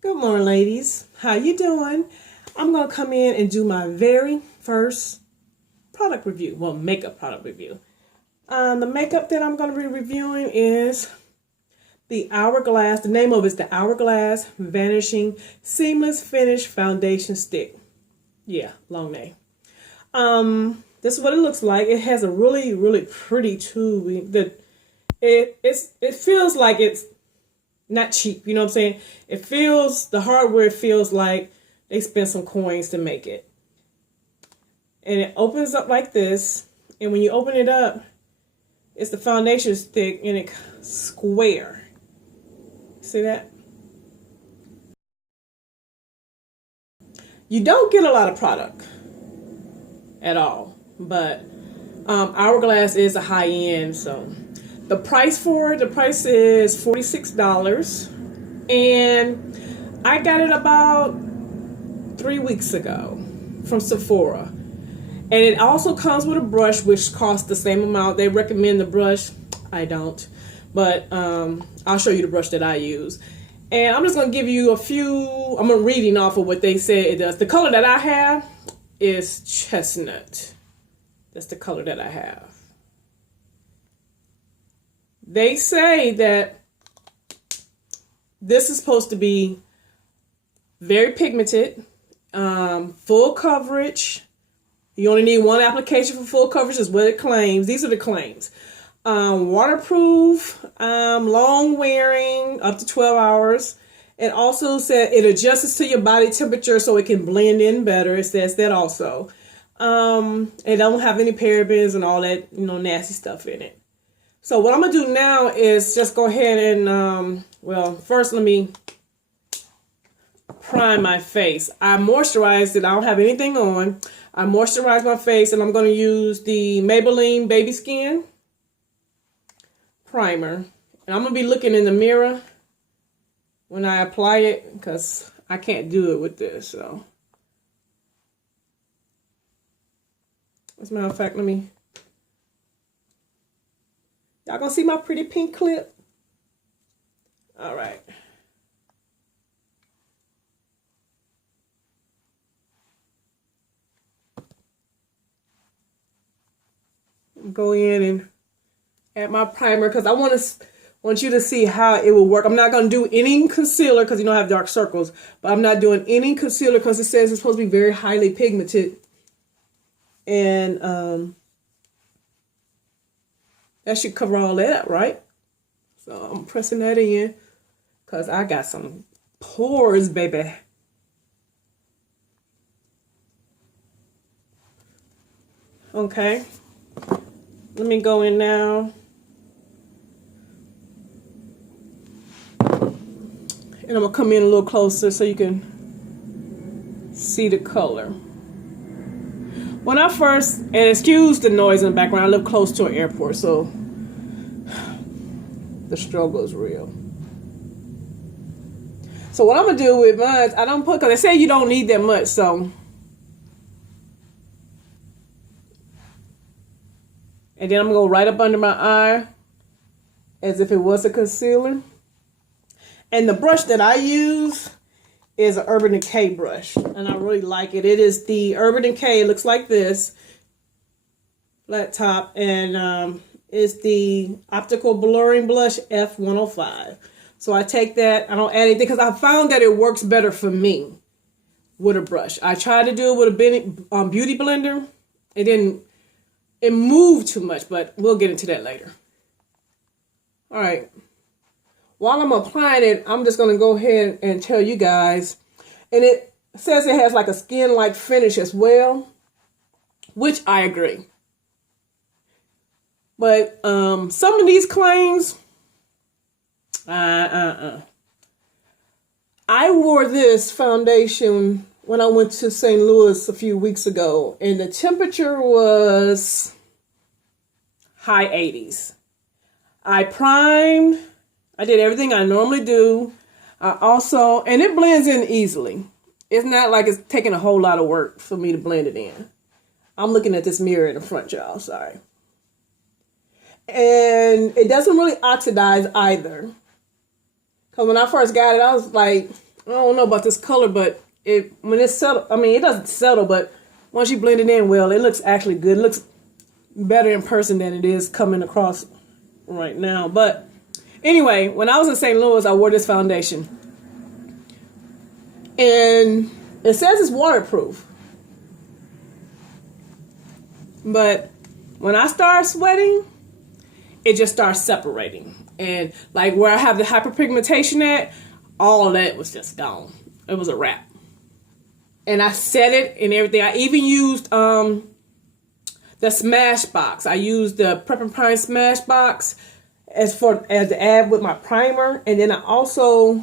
Good morning, ladies. How you doing? I'm gonna come in and do my very first product review. Well, makeup product review. The makeup that I'm gonna be reviewing is the Hourglass. The name of it is the Hourglass Vanishing Seamless Finish Foundation Stick. Yeah, long name. This is what it looks like. It has a really pretty tube. It feels like it's not cheap, you know what I'm saying? The hardware feels like they spent some coins to make it. And it opens up like this. And when you open it up, it's the foundation stick and it's square. See that? You don't get a lot of product at all. But Hourglass is a high end, so the price is $46, and I got it about 3 weeks ago from Sephora. And it also comes with a brush, which costs the same amount. They recommend the brush. I don't, but I'll show you the brush that I use. And I'm just gonna give you I'm reading off of what they said it does. The color that I have is chestnut. That's the color that I have. They say that this is supposed to be very pigmented, full coverage. You only need one application for full coverage is what it claims. These are the claims. Waterproof, long wearing, up to 12 hours. It also said it adjusts to your body temperature so it can blend in better. It says that also. It don't have any parabens and all that, nasty stuff in it. So what I'm going to do now is just go ahead and, first let me prime my face. I moisturized it. I don't have anything on. I moisturized my face, and I'm going to use the Maybelline Baby Skin primer. And I'm going to be looking in the mirror when I apply it because I can't do it with this. So, as a matter of fact, y'all gonna see my pretty pink clip? All right. Go in and add my primer because I want you to see how it will work. I'm not gonna do any concealer because I have dark circles, but I'm not doing any concealer because it says it's supposed to be very highly pigmented. And that should cover all that up, right? So I'm pressing that in because I got some pores, baby. Okay. Let me go in now. And I'm going to come in a little closer so you can see the color. When I first, and excuse the noise in the background, I live close to an airport, so the struggle is real. So what I'm going to do with mine, I don't put, because they say you don't need that much, so. And then I'm going to go right up under my eye as if it was a concealer. And the brush that I use is an Urban Decay brush, and I really like it. It is the Urban Decay. It looks like this, flat top, and it's the Optical Blurring Blush F105. So I take that. I don't add anything because I found that it works better for me with a brush. I tried to do it with a beauty blender. It moved too much, but we'll get into that later. All right. While I'm applying it, I'm just going to go ahead and tell you guys. And it says it has like a skin-like finish as well, which I agree. But some of these claims, I wore this foundation when I went to St. Louis a few weeks ago, and the temperature was high 80s. I primed. I did everything I normally do. And it blends in easily. It's not like it's taking a whole lot of work for me to blend it in. I'm looking at this mirror in the front, y'all. Sorry. And it doesn't really oxidize either. Because when I first got it, I was like, I don't know about this color, but when it's settled, I mean, it doesn't settle, but once you blend it in well, it looks actually good. It looks better in person than it is coming across right now. But anyway, when I was in St. Louis, I wore this foundation. And it says it's waterproof. But when I start sweating, it just starts separating. And like where I have the hyperpigmentation at, all of that was just gone. It was a wrap. And I set it and everything. I even used the Smashbox. I used the Prep and Prime Smashbox as to add with my primer. And then I also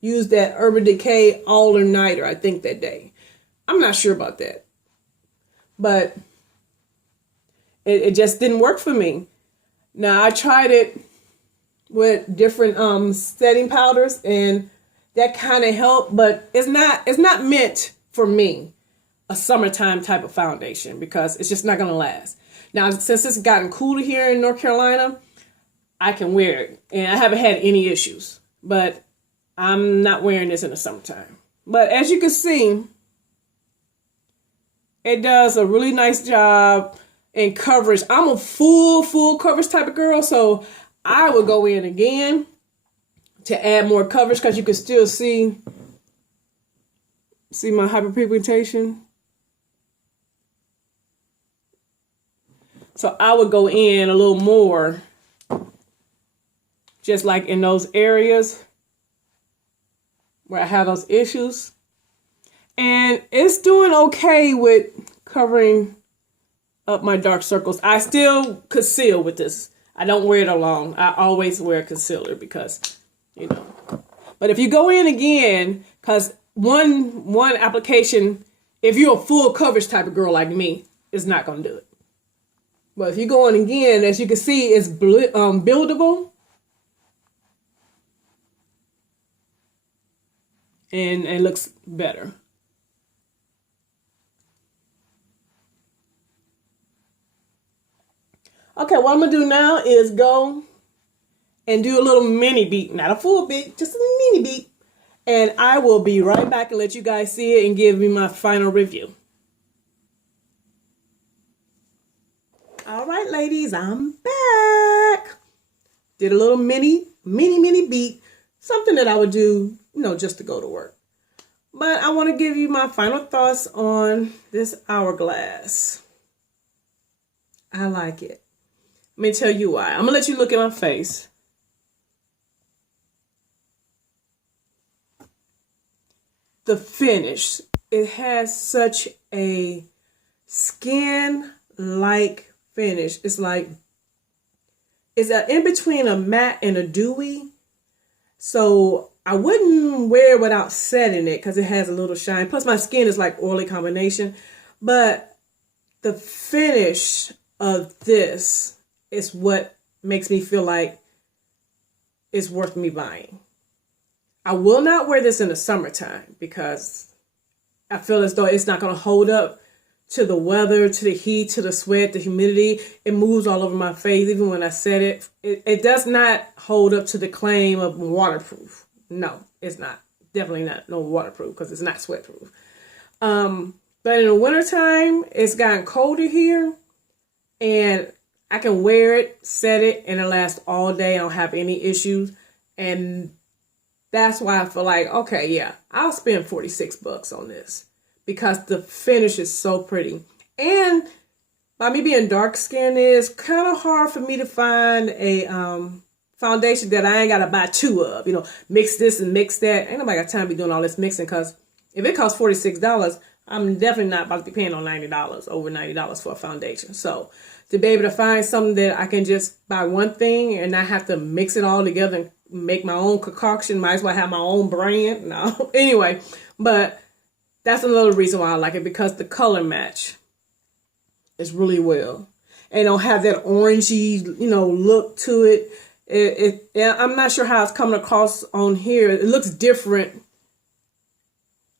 used that Urban Decay All-Nighter, I think, that day. I'm not sure about that. But it just didn't work for me. Now, I tried it with different setting powders, and that kind of helped, but it's not meant for me, a summertime type of foundation, because it's just not going to last. Now, since it's gotten cooler here in North Carolina, I can wear it, and I haven't had any issues, but I'm not wearing this in the summertime. But as you can see, it does a really nice job in coverage. I'm a full coverage type of girl, so I would go in again to add more coverage, because you can still see my hyperpigmentation. So I would go in a little more, just like in those areas where I have those issues. And it's doing okay with covering up my dark circles. I still conceal with this. I don't wear it alone. I always wear concealer because, you know. But if you go in again, because one application, if you're a full coverage type of girl like me, it's not going to do it. But if you go in again, as you can see, it's buildable. And it looks better. Okay, what I'm going to do now is go and do a little mini beat. Not a full beat, just a mini beat. And I will be right back and let you guys see it and give me my final review. All right, ladies, I'm back. Did a little mini beat. Something that I would do, you know, just to go to work. But I want to give you my final thoughts on this Hourglass. I like it. Let me tell you why. I'm going to let you look at my face. The finish. It has such a skin-like finish. It's like, it's in between a matte and a dewy. So I wouldn't wear it without setting it because it has a little shine. Plus my skin is like oily combination. But the finish of this is what makes me feel like it's worth me buying. I will not wear this in the summertime because I feel as though it's not going to hold up to the weather, to the heat, to the sweat, the humidity. It moves all over my face. Even when I set it, it does not hold up to the claim of waterproof. No, it's not. Definitely not no waterproof because it's not sweat proof. But in the wintertime, it's gotten colder here and I can wear it, set it, and it lasts all day. I don't have any issues. And that's why I feel like, okay, yeah, I'll spend $46 on this because the finish is so pretty. And by me being dark skinned, it's kind of hard for me to find a foundation that I ain't got to buy two of. You know, mix this and mix that. Ain't nobody got time to be doing all this mixing because if it costs $46, I'm definitely not about to be paying on $90, over $90 for a foundation. So to be able to find something that I can just buy one thing and not have to mix it all together and make my own concoction, might as well have my own brand. No, anyway, but that's another reason why I like it, because the color match is really well. And don't have that orangey, you know, look to it. I'm not sure how it's coming across on here. It looks different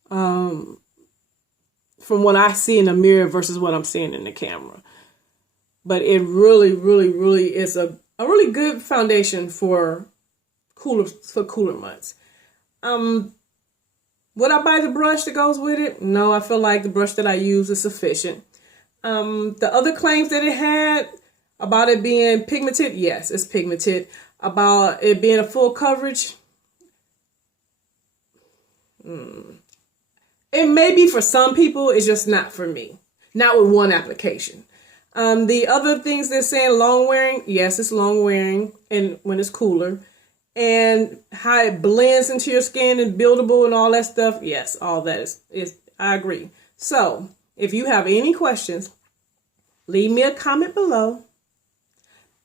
from what I see in the mirror versus what I'm seeing in the camera. But it really, really, really is a really good foundation for cooler months. Would I buy the brush that goes with it? No, I feel like the brush that I use is sufficient. The other claims that it had about it being pigmented, yes, it's pigmented. About it being a full coverage, it may be for some people, it's just not for me. Not with one application. The other things they're saying, long wearing, yes, it's long wearing and when it's cooler. And how it blends into your skin and buildable and all that stuff, yes, all that is I agree. So, if you have any questions, leave me a comment below.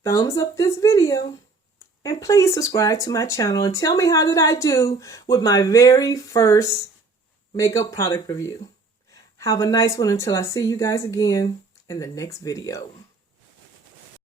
Thumbs up this video. And please subscribe to my channel and tell me how did I do with my very first makeup product review. Have a nice one until I see you guys again in the next video.